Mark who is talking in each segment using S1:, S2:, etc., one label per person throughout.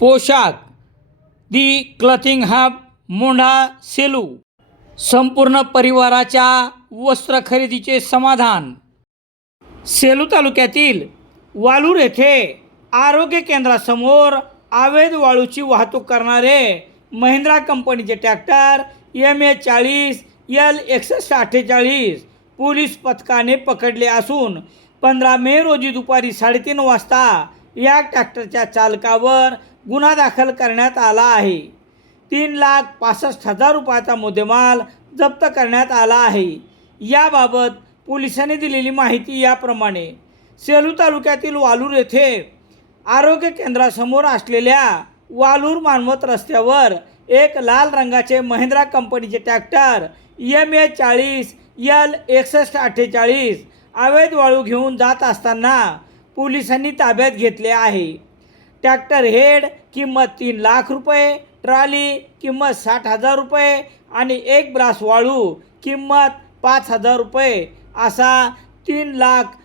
S1: पोशाख. The clothing hub Mondha Selu. संपूर्ण परिवाराच्या वस्त्र खरेदीचे समाधान. सेलू तालुक्यातील वालूर येथे आरोग्य केंद्रासमोर अवैध वाळूची वाहतूक करणारे महिंद्रा कंपनीचे ट्रॅक्टर एम ए चाळीस एल एकसष्ट अठ्ठेचाळीस पोलीस पथकाने पकडले असून पंधरा मे रोजी दुपारी साडेतीन वाजता या ट्रॅक्टरच्या चालकावर गुन्हा दाखल करण्यात आला आहे. तीन लाख पासष्ट हजार रुपयाचा मुद्देमाल जप्त करण्यात आला आहे. याबाबत पोलिसांनी दिलेली माहिती याप्रमाणे सेलू तालुक्यातील वालूर येथे आरोग्य केंद्रासमोर असलेल्या वालूर मानवत रस्त्यावर एक लाल रंगाचे महिंद्रा कंपनीचे ट्रॅक्टर एम ए चाळीस यल एकसष्ट अठ्ठेचाळीस अवैध वाळू घेऊन जात असताना पोलिसांनी ताब्यात घेतले आहे. ट्रॅक्टर हेड किंमत तीन लाख रुपये ट्रॉली किंमत साठ हजार रुपये आणि एक ब्रास वाळू किंमत पाच हजार रुपये. असा तीन लाख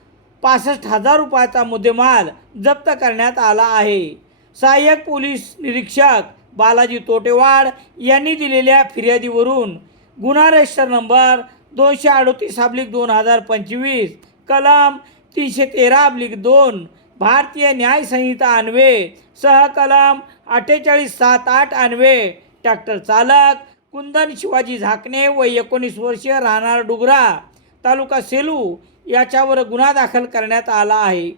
S1: पासष्ट हजार रुपयाचा मुद्देमाल जप्त करण्यात आला आहे. सहाय्यक पोलीस निरीक्षक बालाजी तोटेवाड यांनी दिलेल्या फिर्यादीवरून गुन्हा रजिस्टर नंबर दोनशे अडोतीस अब्लिक दोन हजार पंचवीस कलम तीनशे तेरा अब्लिक दोन भारतीय न्यायसंहिता अन्वे सहकलम अठ्ठेचाळीस सात आठ अन्वे. ट्रॅक्टर चालक कुंदन शिवाजी झाकणे व एकोणीस वर्षीय राहणार डुगरा तालुका सेलू याच्यावर गुन्हा दाखल करण्यात आला आहे.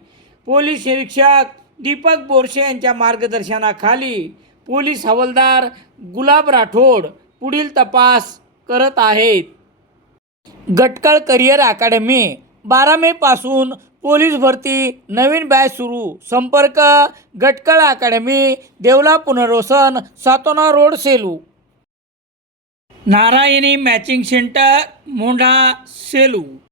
S1: पोलीस निरीक्षक दीपक बोरशे यांच्या मार्गदर्शनाखाली पोलीस हवालदार गुलाब राठोड पुढील तपास करत आहेत. गटकळ करिअर अकॅडमी बारा मे पासून पोलीस भरती नवीन बॅच सुरू संपर्क गटकळ अकॅडमी देवला पुनर्वसन Satona road Selu. Narayani matching centre Mondha Selu.